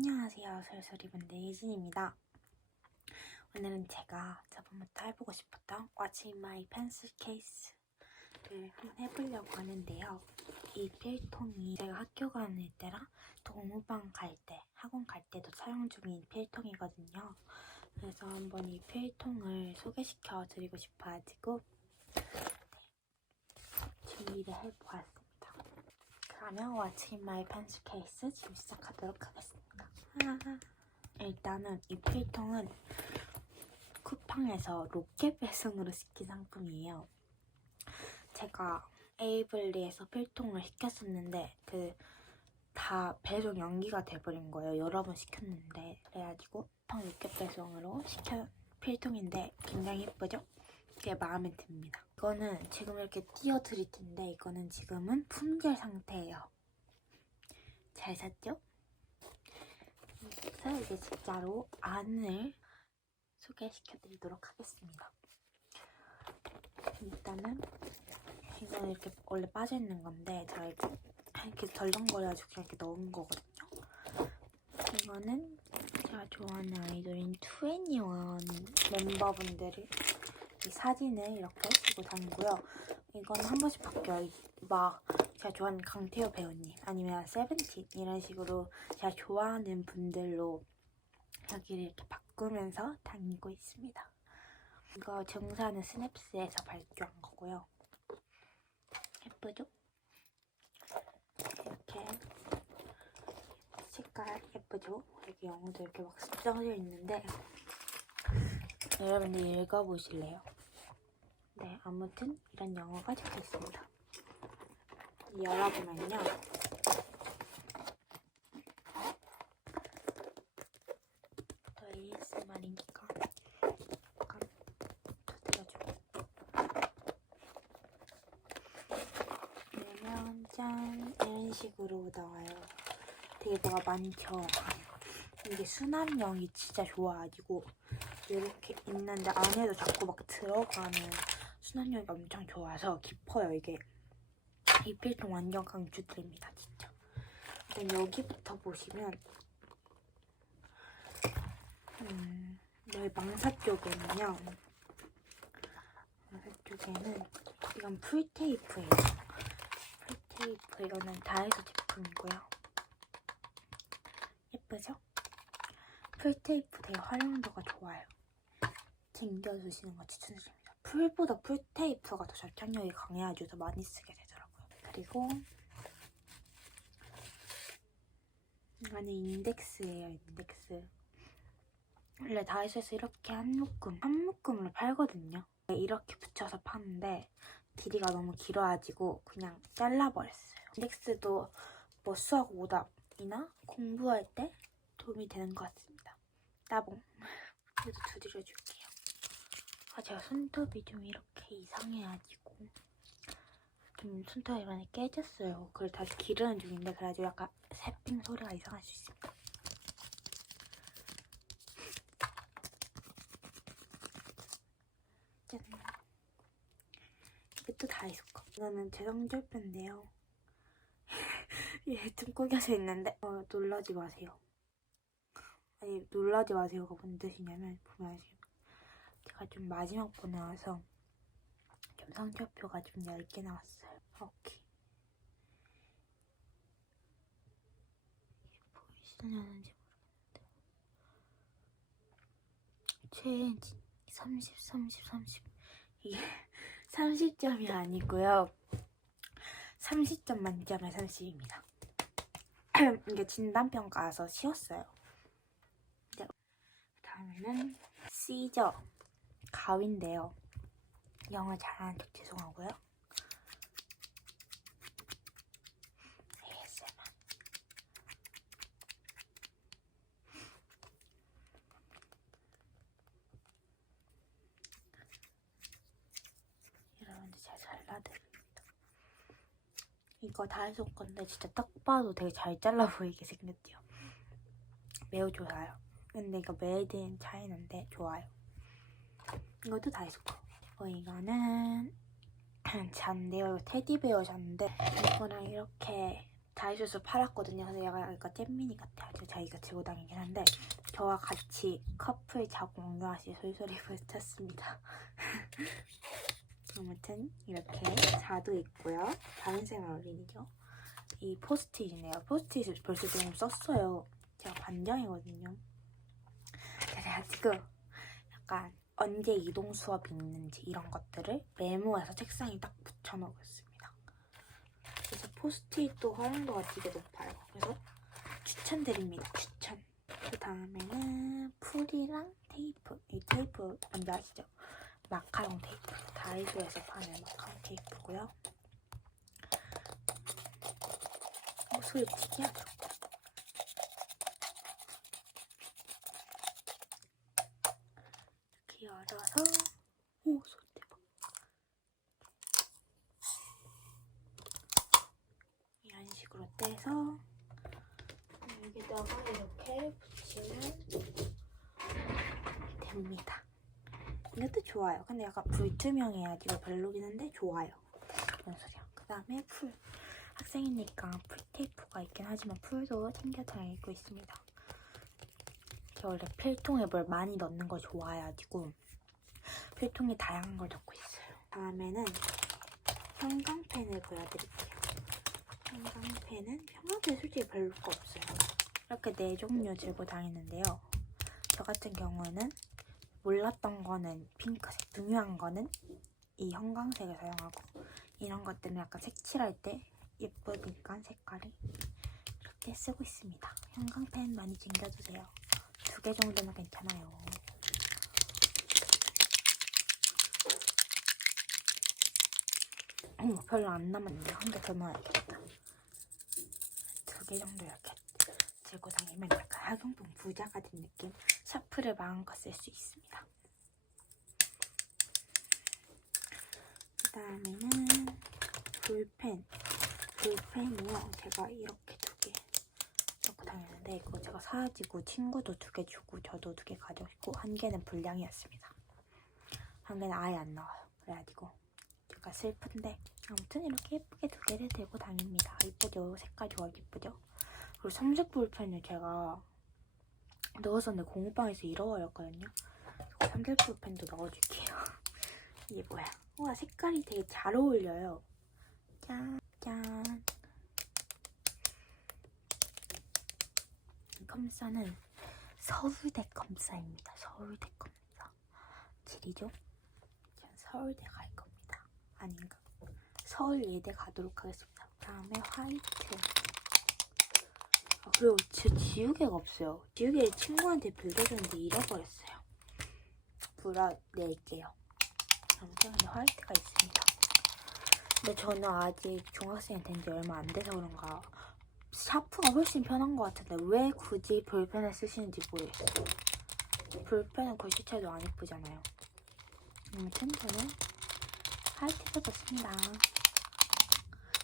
안녕하세요. 솔솔이분들 예진입니다. 오늘은 제가 저번부터 해보고 싶었던 in my pencil case를 해보려고 하는데요. 이 필통이 제가 학교 가는 때랑 동호방 갈 때, 학원 갈 때도 사용 중인 필통이거든요. 그래서 한번 이 필통을 소개시켜 드리고 싶어가지고 네, 준비를 해보았습니다. 그러면 in my pencil case 지금 시작하도록 하겠습니다. 일단은 이 필통은 쿠팡에서 로켓 배송으로 시킨 상품이에요. 제가 에이블리에서 필통을 시켰었는데 그 다 배송 연기가 돼버린 거예요. 여러 번 시켰는데 그래가지고 쿠팡 로켓 배송으로 시킨 필통인데 굉장히 예쁘죠? 꽤 마음에 듭니다. 이거는 지금 이렇게 띄워드릴 텐데 이거는 지금은 품절 상태예요. 잘 샀죠? 그래서 이제 진짜로 안을 소개시켜 드리도록 하겠습니다. 일단은 이거는 이렇게 원래 빠져있는 건데 제가 이렇게, 덜렁거려가지고 그냥 이렇게 넣은 거거든요. 이거는 제가 좋아하는 아이돌인 2NE1 멤버분들이 이 사진을 이렇게 쓰고 다니고요. 이건 한 번씩 바뀌어요. 이- 막 제가 좋아하는 강태호 배우님 아니면 세븐틴 이런 식으로 제가 좋아하는 분들로 여기를 이렇게 바꾸면서 다니고 있습니다. 이거 정사는 스냅스에서 발견한 거고요. 예쁘죠? 이렇게 색깔 예쁘죠? 여기 영어도 이렇게 막 써져 있는데 여러분들 읽어보실래요? 네, 아무튼 이런 영어가 적혀 있습니다. 열어보면요. 또 ASMR이니까 약간 두드려주고 그러면 짠 이런 식으로 나와요. 되게 뭐가 많죠. 이게 수납력이 진짜 좋아가지고 이렇게 있는데 안에도 자꾸 막 들어가는 수납력이 엄청 좋아서 깊어요 이게. 이 필통 완전 강추드립니다 진짜. 일단 여기부터 보시면 음, 여기 망사 쪽에는요. 망사 쪽에는 이건 풀테이프예요. 풀테이프 이거는 다이소 제품이고요. 예쁘죠? 풀테이프 되게 활용도가 좋아요. 챙겨주시는 거 추천드립니다. 풀보다 풀테이프가 더 절착력이 강해가지고 더 많이 쓰게 되더라고요. 그리고 이거는 인덱스예요, 인덱스. 원래 다이소에서 이렇게 한 묶음, 한 묶음으로 팔거든요. 이렇게 붙여서 파는데 길이가 너무 길어가지고 그냥 잘라버렸어요. 인덱스도 뭐 수학 오답이나 공부할 때 도움이 되는 것 같습니다. 따봉. 그래도 두드려줄게요. 아, 제가 손톱이 좀 이렇게 이상해가지고 좀 손톱이 많이 깨졌어요. 그걸 다시 기르는 중인데 그래가지고 약간 새삥 소리가 이상할 수 있습니다. 짠. 이게 또 다이소 거. 이거는 제 성절표인데요. 얘좀 구겨져 있는데 어, 놀라지 마세요. 아니 놀라지 마세요가 무슨 뜻이냐면 보면 지금 제가 좀 마지막 번 나와서 좀 성적표가 좀 얇게 나왔어요. 오케이. 보이시는지 모르겠는데 최애 30, 30, 30 이게 30점이 아니고요. 30점 만점에 30입니다. 이게 진단평가라서 쉬웠어요. 네. 다음에는 시저 가위인데요. 영어 잘하는 척 죄송하고요. ASMR. 여러분들 잘 잘라드립니다. 이거 다이소 건데 진짜 딱 봐도 되게 잘 잘라 보이게 생겼대요. 매우 좋아요. 근데 이거 메이드 인 차이나인데 좋아요. 이것도 다이소 거. 어, 이거는 잔데요. 이거 테디베어 잔데 이거랑 이렇게 다이소에서 팔았거든요. 그래서 약간 약간 잼미니 같아요. 제가 자기가 들고 다니긴 한데 저와 같이 커플 자고 공유하시 솔솔이 붙였습니다. 아무튼 이렇게 자도 있고요. 다른 생활 어린이죠. 이 포스트잇이네요. 포스트잇을 벌써 좀 썼어요. 제가 반장이거든요. 그래가지고 약간 언제 이동 수업이 있는지 이런 것들을 메모해서 책상에 딱 붙여놓겠습니다. 그래서 포스트잇도 활용도가 되게 높아요. 그래서 추천드립니다. 추천. 그 다음에는 풀이랑 테이프. 이 테이프 뭔지 아시죠? 마카롱 테이프. 다이소에서 파는 마카롱 테이프고요. 어, 소리 특이하죠? 이렇게 열어서. 오 소리 대박 이런 식으로 떼서 여기다가 이렇게 붙이면 됩니다. 이것도 좋아요. 근데 약간 불투명해야 이거 별로긴 한데 좋아요. 뭔 소리야. 그 다음에 풀. 학생이니까 풀 테이프가 있긴 하지만 풀도 챙겨 다니고 있습니다 제가 원래 필통에 뭘 많이 넣는 걸 좋아해가지고 필통에 다양한 걸 넣고 있어요. 다음에는 형광펜을 보여드릴게요. 형광펜은 형광펜 솔직히 별로 거 없어요. 이렇게 네 종류 들고 다니는데요. 저 같은 경우는 몰랐던 거는 핑크색, 중요한 거는 이 형광색을 사용하고 이런 것들은 약간 색칠할 때 예쁘니까 색깔이 이렇게 쓰고 있습니다. 형광펜 많이 챙겨주세요. 두 개 정도는 괜찮아요. 어, 별로 안 남았네요. 한개 더 넣어야겠다. 두 개 정도 이렇게 들고 다니면 약간 학용품 부자가 된 느낌. 샤프를 마음껏 쓸 수 있습니다. 그 다음에는 볼펜. 볼펜이요. 제가 이렇게 다니는데 이거 제가 사가지고 친구도 두 개 주고 저도 두 개 가져있고 한 개는 불량이었습니다. 한 개는 아예 안 나와요. 그래가지고 제가 슬픈데 아무튼 이렇게 예쁘게 두 개를 들고 다닙니다. 이쁘죠? 색깔 좋아 예쁘죠? 그리고 삼색 볼펜을 제가 넣었었는데 공부방에서 잃어버렸거든요. 삼색 볼펜도 넣어줄게요. 이게 뭐야? 우와 색깔이 되게 잘 어울려요. 짠, 짠. 이 검사는 서울대 검사입니다. 서울대 검사. 질이죠? 전 서울대 갈 겁니다. 아닌가? 서울 예대 가도록 하겠습니다. 다음에 화이트. 아, 그리고 제 지우개가 없어요. 지우개 친구한테 빌려줬는데 잃어버렸어요. 불어낼게요. 아무튼 화이트가 있습니다. 근데 저는 아직 중학생이 된 지 얼마 안 돼서 그런가 샤프가 훨씬 편한 것 같은데 왜 굳이 볼펜을 쓰시는지 모르겠어요. 볼펜은 글씨체도 안 예쁘잖아요. 아무튼 저는 화이트색을 씁니다.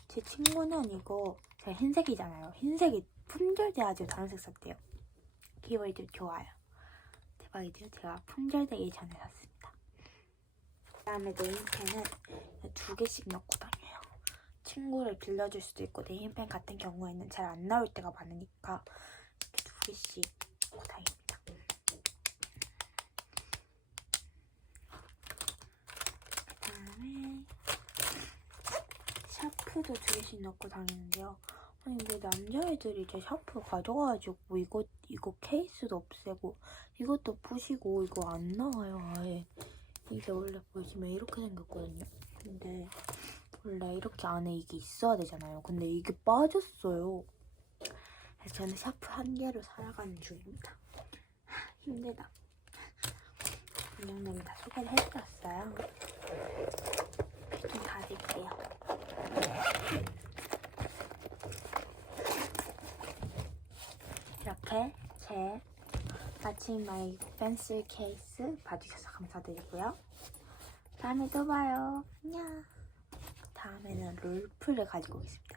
제 친구는 이거 제 흰색이잖아요. 흰색이 품절돼가지고 다른 색 샀대요. 기분이 좋아요. 대박이죠? 제가 품절되기 전에 샀습니다. 그 다음에 네임펜은 두 개씩 넣고 다녀요. 친구를 빌려줄 수도 있고 네임펜 같은 경우에는 잘 안 나올 때가 많으니까 이렇게 두 개씩 넣고 다닙니다. 그 다음에 샤프도 두 개씩 넣고 다니는데요. 아니 근데 남자애들이 이제 샤프 가져가가지고 뭐 이거 이거 케이스도 없애고 이것도 부시고 이거 안 나와요 아예 이게 원래 보시면 이렇게 생겼거든요. 근데 원래 이렇게 안에 이게 있어야 되잖아요. 근데 이게 빠졌어요. 그래서 저는 샤프 한 개로 살아가는 중입니다. 하, 힘들다. 이 정도면 다 소개를 해드렸어요. 좀 닫을게요. 이렇게 제 마침 마이 펜슬 케이스 봐주셔서 감사드리고요. 다음에 또 봐요. 안녕. 다음에는 롤플을 가지고 오겠습니다.